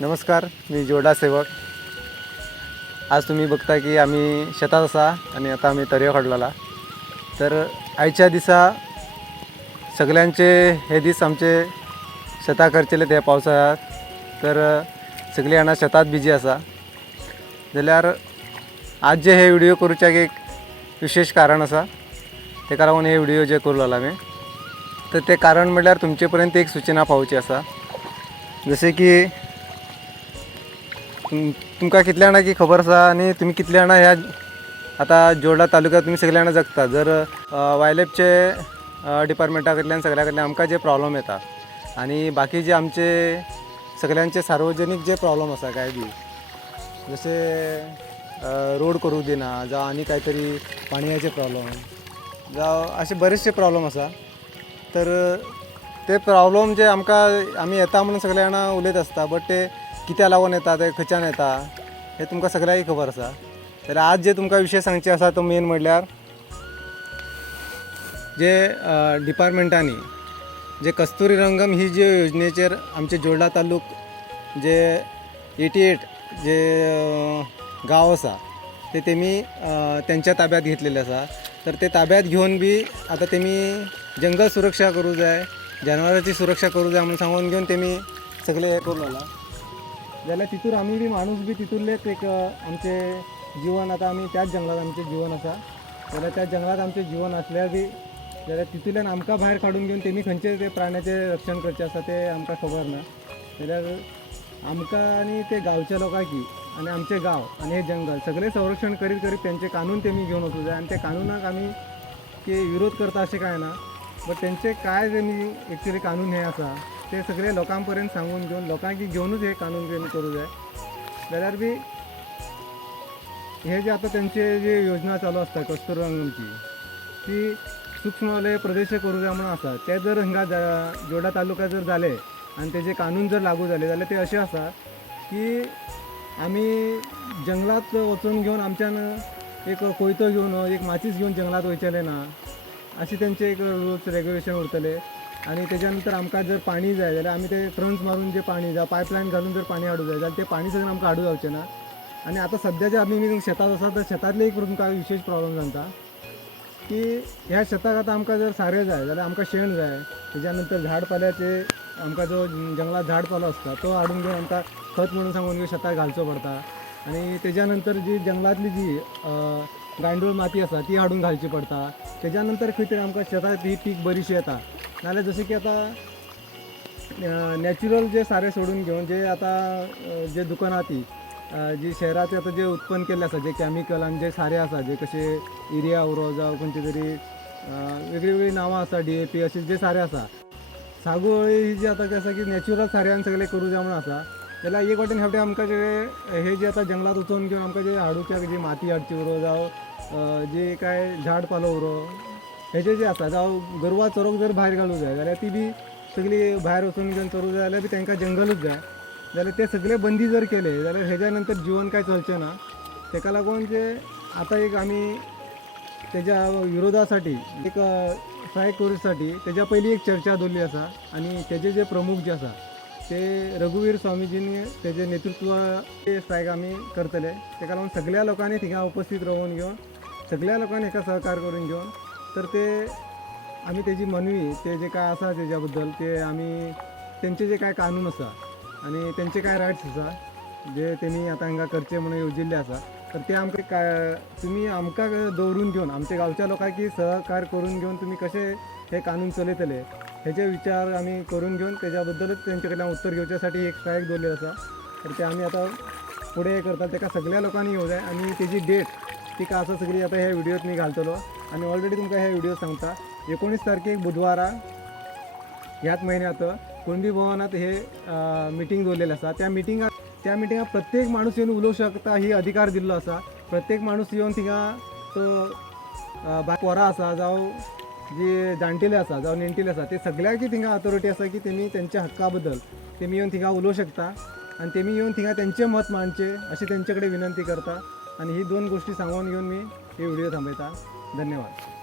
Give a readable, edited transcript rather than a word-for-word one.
नमस्कार, मी जोडा सेवक. आज तुम्ही बघता की आम्ही शेतात असा आणि आता आम्ही तर्यो काढलेला. तर आयच्या दिसा सगळ्यांचे हे दीस आमचे शेता करचेले ते पावसाळ्यात. तर सगळी जाणां शेतात बिजी आसा. जाल्यार आज जे हे व्हिडिओ करूच्याक एक विशेष कारण आसा. तेका लागून हे व्हिडिओ जे करू लागला मी. तर ते कारण म्हटल्यार तुमचे पर्यंत एक सूचना पावोवची आसा. जसे की तुमकां कितल्या जाणां की खबर आसा आणि तुम्ही कितल्या जाणां ह्या आता जोडा तालुक्यात तुम्ही सगळे जाणां जगता. जर वायलेफचे डिपार्टमेंटा कडल्यान सगळ्या कडल्यान आमकां जे प्रॉब्लेम येता आणि बाकी जे आमचे सगळ्यांचे सार्वजनिक जे प्रॉब्लेम आसा काय बी, जसे रोड करूंक दिना जावं आनी काहीतरी पाणयाचे प्रॉब्लेम जावं असे बरेचसे प्रॉब्लेम आसा. तर ते प्रॉब्लेम जे आम्ही येता म्हणून सगळे जाणां उलयत आसता, बट ते कित्या लागून येता, ते खंयच्यान येता हे तुमकां सगळ्यांक खबर आसा. तर आज जे तुमकां विशय सांगचे आसा तो मेन म्हणल्यार जे डिपार्टमेंटांनी जे कस्तुरी रंगम ही जे योजनेचेर आमचे जोडा तालुक जे 88 जे गाव आसा ते तेमी त्यांच्या ताब्यात घेतलेले आसा. तर ते ताब्यात घेऊन बी आता तेमी जंगल सुरक्षा करू जाय, जनावरांची सुरक्षा करू जाय म्हणून सांगून घेऊन तेमी सगळे हे करून आला. जाल्यार तितूर आमी बी माणूस बी तितूरलेच एक आमचे जीवन, आता आमी त्याच जंगलात आमचे जीवन आसा. जाल्यार त्या जंगलात आमचे जीवन असल्यार बी जाल्यार तितूंतल्यान आमकां भायर काडून घेवन तेमी खंयचे ते प्राण्याचे रक्षण करचे आसा ते आमकां खबर ना. जाल्यार आमकां आनी ते गांवच्या लोकांकी आणि आमचे गाव आणि हे जंगल सगळे संरक्षण करीत करीत त्यांचे कानून तेमी घेवन वचूं जाय. आणि त्या कानुनाक आमी की विरोध करता अशें कांय ना, बट तेंचे काय तेमी एक्चुली कानून हे आसा ते सगळे लोकांपर्यंत सांगून घेवन लोकांकी घेवनूच हे कानून तेमी करूं जाय. जाल्यार बी हे जे आता त्यांचे जे योजना चालू असता कस्तुरी रंगमची, ती सूक्ष्मवलय प्रदेश करूं जाय म्हणून आसा. ते जर हिंगा जोडा तालुक्यात जर जाले आणि तेजे कानून जर लागू झाले जाल्यार ते असे आसा की आम्ही जंगलात वचून घेऊन आमच्यान एक कोयतो घेऊन एक माचीस घेऊन जंगलात वयचेले ना, अशी त्यांचे एक रूल्स रेग्युलेशन उरतले. आणि त्याच्यानंतर आमकां जर पाणी जाय जाल्यार आमी ते ट्रंच मारून जे पाणी जावं पायपलायन घालून जर पाणी हाडूं जाय जाल्यार ते पाणी सगळें आमकां हाडूं जावचें ना. आणि आता सध्याचे आमी शेतात आसा तर शेतांतले एक तुमकां विशेष प्रॉब्लेम जाता की ह्या शेताक आतां आमकां जर सारें जाय जाल्यार आमकां शेण जाय. त्याच्यानंतर झाडपाल्याचे आमकां जो जंगलात झाडपालो असता तो हाडून घेवन आमकां खत म्हणून सांगून घेवन शेताक घालचो पडटा. आणि त्याच्यानंतर जी जंगलातली जी गांयडोळ माती आसा ती हाडून घालची पडटा. त्याच्यानंतर खंय तरी आमकां शेतात ही पीक बरीशी येता. नाल्यार जशें की आता नॅचरल जे सारे सोडून घेवन जे आता जे दुकानां ती जी शहरात आता जे उत्पन्न केल्ले आसा जे कॅमिकल आणि जे सारे आसा जे कशे युरिया उरो जावं खंयचे तरी वेगळी वेगळी नांवां आसा DAP असे जे सारे आसा. सागवळी ही जी आता आसा की नॅचरल साऱ्यान सगळे करूं जाय म्हणून आसा. जाल्यार एक वाटेन हेवटेन आमकां जे हे जे आता जंगलात वचून घेवन आमकां जे हाडूच्या जी माती हाडची उरो जावं जे काय झाड पालो उरो हेजे जे आसा जावं गोरवां चरोवंक जर भायर घालूं जाय जाल्यार ती बी सगळी भायर वचून घेवन चरूं जाय जाल्यार बी तांकां जंगलूच जाय. जाल्यार ते सगळे बंदी जर केले जाल्यार हेज्या नंतर जीवन काय चलचें ना. तेका लागून जे आता एक आमी तेज्या विरोधासाठी एक स्ट्रायक करूसाठी तेज्या पयलीं एक चर्चा दवरली आसा. आणि तेजे जे प्रमुख जे आसा ते रघुवीर स्वामीजींनी तेजे नेतृत्व ते स्ट्रायक आमी करतले. तेका लागून सगळ्या लोकांनी थिंगा उपस्थित रावून घेवन सगळ्या लोकांनी हेका सहकार करून घेवन तर ते आमी तेजी मनवी ते जे काय आसा तेज्या बद्दल ते आमी तेंचे जे काय कानून आसा आणि तेंचे काय रायट्स आसा जे तेमी आतां हांगा करचे म्हणून येवजिल्ले आसा. तर ते आमकां काय तुमी आमकां दवरून घेवन आमच्या गांवच्या लोकांकी सहकार करून घेवन तुमी कशे हे कानून चलयतले हेचे विचार आमी करून घेवन तेज्या बद्दलच तेंचे कडल्यान उत्तर घेवच्यासाठी एक स्ट्रायक दवरलेली आसा. तर ते आमी आतां फुडें हे करता तेका सगळ्या लोकांनी येवं जाय. आणि तेजी डेट ती काय आसा सगळी आता ह्या व्हिडिओत मी घालतलो. आणि ऑलरेडी तुमकां हे व्हिडिओ सांगता 19 तारखेक बुधवारा ह्याच महिन्यात कुणबी भवनात हे मिटींग दवरलेलें आसा. त्या मिटिंगाक प्रत्येक माणूस येवन उलोवंक शकता ही अधिकार दिल्लो आसा. प्रत्येक माणूस येवन थिंगा तो पोरां आसा जावं जी जाणटेले आसा जावं नेणटेले आसा ते सगळ्यांकी थिंगा अथॉरिटी आसा की तेमी तेंच्या हक्का बद्दल तेमी येवन थिंगा उलोवंक शकता. आणि तेमी येवन थिंगा तेंचे मत मांडचे अशी तेंचे कडेन विनंती करता. आणि ही दोन गोष्टी सांगून घेवन मी हे व्हिडिओ थांबयता. धन्यवाद.